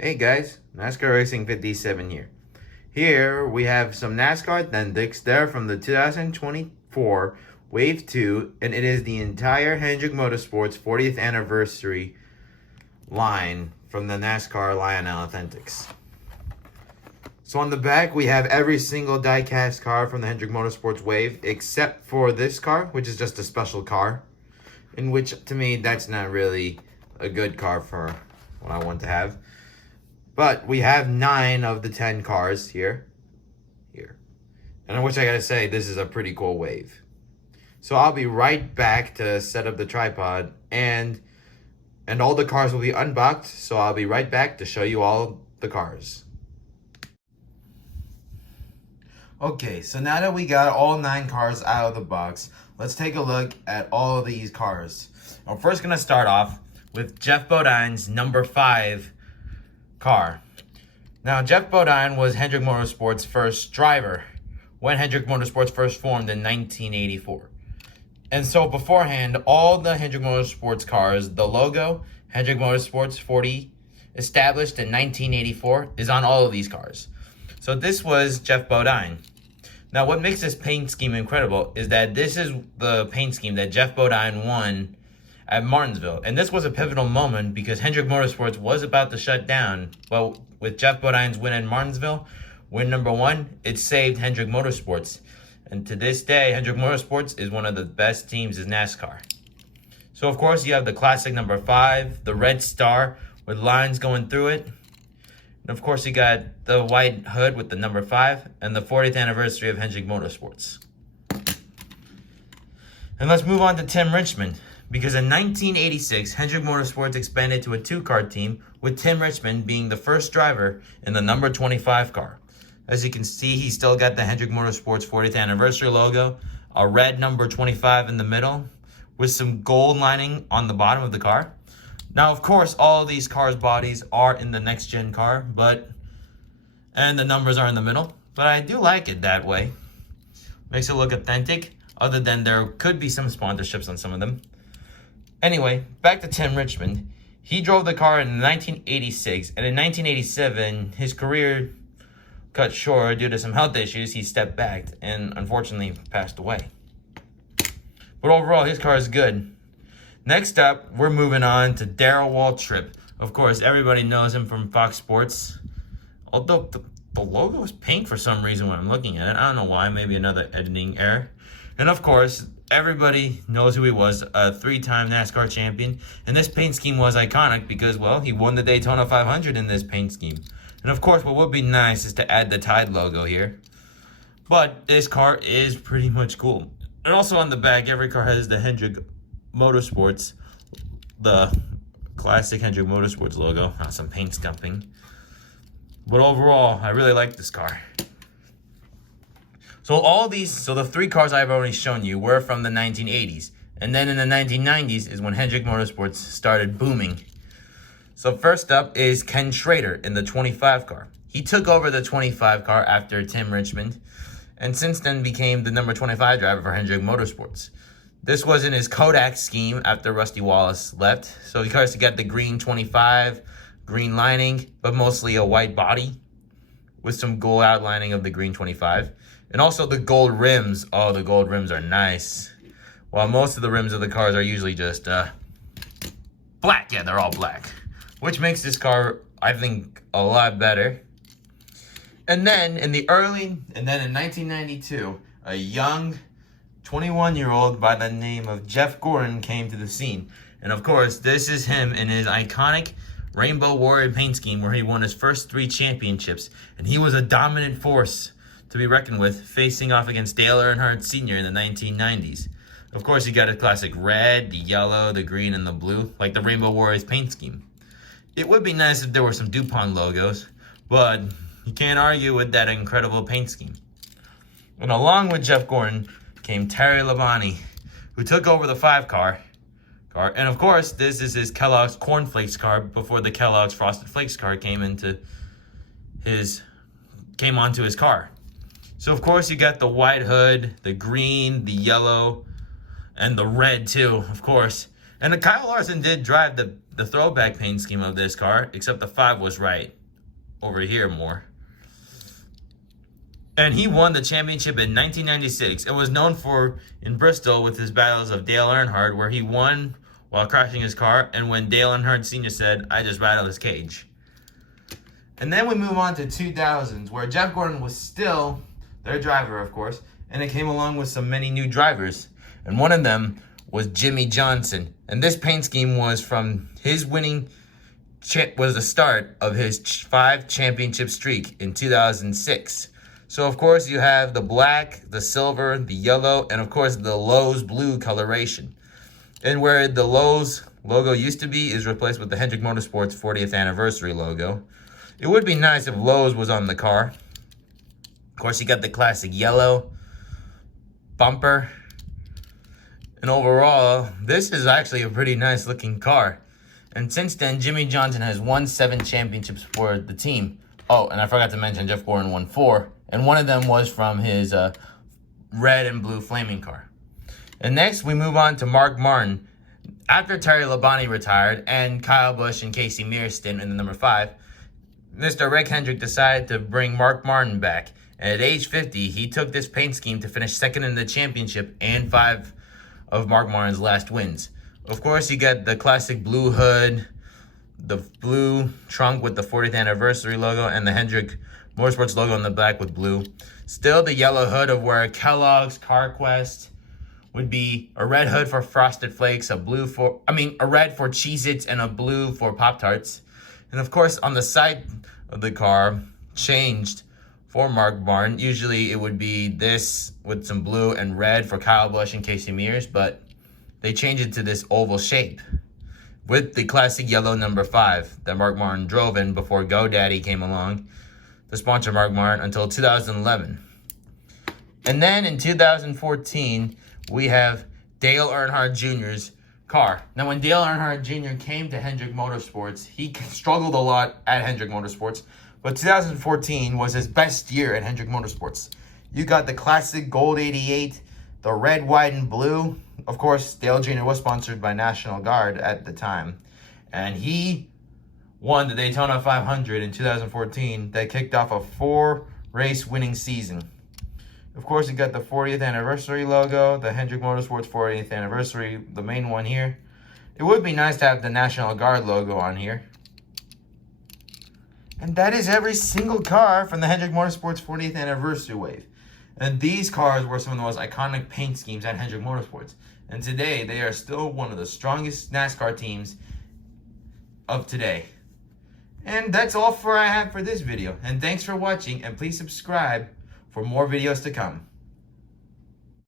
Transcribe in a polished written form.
Hey guys, NASCAR Racing 57 here. Here we have some NASCAR Authentics there from the 2024 Wave 2, and it is the entire Hendrick Motorsports 40th anniversary line from the NASCAR Lionel Authentics. So on the back we have every single diecast car from the Hendrick Motorsports Wave except for this car, which is just a special car, in which to me that's not really a good car for what I want to have. But we have 9 of the 10 cars here. And which I gotta say, this is a pretty cool wave. So I'll be right back to set up the tripod, and all the cars will be unboxed, so I'll be right back to show you all the cars. Okay, so now that we got all 9 cars out of the box, let's take a look at all of these cars. I'm first gonna start off with Geoff Bodine's number 5 car. Now, Geoff Bodine was Hendrick Motorsports' first driver when Hendrick Motorsports first formed in 1984. And so beforehand, all the Hendrick Motorsports cars, the logo, Hendrick Motorsports 40, established in 1984, is on all of these cars. So this was Geoff Bodine. Now, what makes this paint scheme incredible is that this is the paint scheme that Geoff Bodine won at Martinsville. And this was a pivotal moment because Hendrick Motorsports was about to shut down. Well, with Geoff Bodine's win in Martinsville, win number 1, it saved Hendrick Motorsports. And to this day, Hendrick Motorsports is one of the best teams in NASCAR. So, of course, you have the classic number 5, the red star with lines going through it. And, of course, you got the white hood with the number 5 and the 40th anniversary of Hendrick Motorsports. And let's move on to Tim Richmond. Because in 1986, Hendrick Motorsports expanded to a 2-car team, with Tim Richmond being the first driver in the number 25 car. As you can see, he still got the Hendrick Motorsports 40th anniversary logo, a red number 25 in the middle, with some gold lining on the bottom of the car. Now, of course, all of these cars' bodies are in the next-gen car, and the numbers are in the middle, but I do like it that way. Makes it look authentic, other than there could be some sponsorships on some of them. Anyway, back to Tim Richmond. He drove the car in 1986, and in 1987, his career cut short due to some health issues. He stepped back and unfortunately passed away. But overall, his car is good. Next up, we're moving on to Darrell Waltrip. Of course, everybody knows him from Fox Sports. Although the logo is pink for some reason when I'm looking at it. I don't know why, maybe another editing error. And of course, everybody knows who he was, a 3-time NASCAR champion. And this paint scheme was iconic because, well, he won the Daytona 500 in this paint scheme. And of course, what would be nice is to add the Tide logo here. But this car is pretty much cool. And also on the back, every car has the Hendrick Motorsports, the classic Hendrick Motorsports logo. Some paint scumping. But overall, I really like this car. So the 3 cars I've already shown you were from the 1980s. And then in the 1990s is when Hendrick Motorsports started booming. So first up is Ken Schrader in the 25 car. He took over the 25 car after Tim Richmond, and since then became the number 25 driver for Hendrick Motorsports. This was in his Kodak scheme after Rusty Wallace left. So he got the green 25, green lining, but mostly a white body with some gold outlining of the green 25. And also the gold rims. Oh, the gold rims are nice. While most of the rims of the cars are usually just black. Yeah, they're all black. Which makes this car, I think, a lot better. And then in 1992, a young 21-year-old by the name of Jeff Gordon came to the scene. And of course, this is him in his iconic Rainbow Warrior paint scheme where he won his first 3 championships. And he was a dominant force to be reckoned with, facing off against Dale Earnhardt Sr. in the 1990s. Of course, he got a classic red, the yellow, the green, and the blue, like the Rainbow Warriors paint scheme. It would be nice if there were some DuPont logos, but you can't argue with that incredible paint scheme. And along with Jeff Gordon came Terry Labonte, who took over the 5 car. And of course, this is his Kellogg's Corn Flakes car before the Kellogg's Frosted Flakes car came onto his car. So, of course, you got the white hood, the green, the yellow, and the red, too, of course. And the Kyle Larson did drive the throwback paint scheme of this car, except the 5 was right over here more. And he won the championship in 1996 and was known for in Bristol with his battles of Dale Earnhardt, where he won while crashing his car, and when Dale Earnhardt Sr. said, "I just rattled his cage." And then we move on to 2000s, where Jeff Gordon was still their driver, of course, and it came along with many new drivers. And one of them was Jimmy Johnson. And this paint scheme was from his winning, was the start of his 5 championship streak in 2006. So, of course, you have the black, the silver, the yellow, and, of course, the Lowe's blue coloration. And where the Lowe's logo used to be is replaced with the Hendricks Motorsports 40th anniversary logo. It would be nice if Lowe's was on the car. Of course, you got the classic yellow bumper. And overall, this is actually a pretty nice looking car. And since then, Jimmy Johnson has won 7 championships for the team. Oh, and I forgot to mention Jeff Gordon won 4. And one of them was from his red and blue flaming car. And next, we move on to Mark Martin. After Terry Labonte retired and Kyle Busch and Casey Mears stint in the number 5, Mr. Rick Hendrick decided to bring Mark Martin back. And at age 50, he took this paint scheme to finish second in the championship and 5 of Mark Martin's last wins. Of course, you got the classic blue hood, the blue trunk with the 40th anniversary logo, and the Hendricks Motorsports logo on the back with blue. Still the yellow hood of where Kellogg's, CarQuest would be a red hood for Frosted Flakes, a red for Cheez-Its, and a blue for Pop-Tarts. And of course, on the side of the car, changed for Mark Martin. Usually it would be this with some blue and red for Kyle Busch and Casey Mears, but they changed it to this oval shape with the classic yellow number 5 that Mark Martin drove in before GoDaddy came along to sponsor Mark Martin until 2011. And then in 2014, we have Dale Earnhardt Jr.'s car. Now, when Dale Earnhardt Jr. came to Hendricks Motorsports, he struggled a lot at Hendricks Motorsports, but 2014 was his best year at Hendricks Motorsports. You got the classic gold 88, the red, white, and blue. Of course, Dale Jr. was sponsored by National Guard at the time, and he won the Daytona 500 in 2014 that kicked off a 4-race winning season. Of course, you got the 40th anniversary logo, the Hendricks Motorsports 40th anniversary, the main one here. It would be nice to have the National Guard logo on here. And that is every single car from the Hendricks Motorsports 40th anniversary wave. And these cars were some of the most iconic paint schemes at Hendricks Motorsports. And today, they are still one of the strongest NASCAR teams of today. And that's all I have for this video. And thanks for watching, and please subscribe for more videos to come.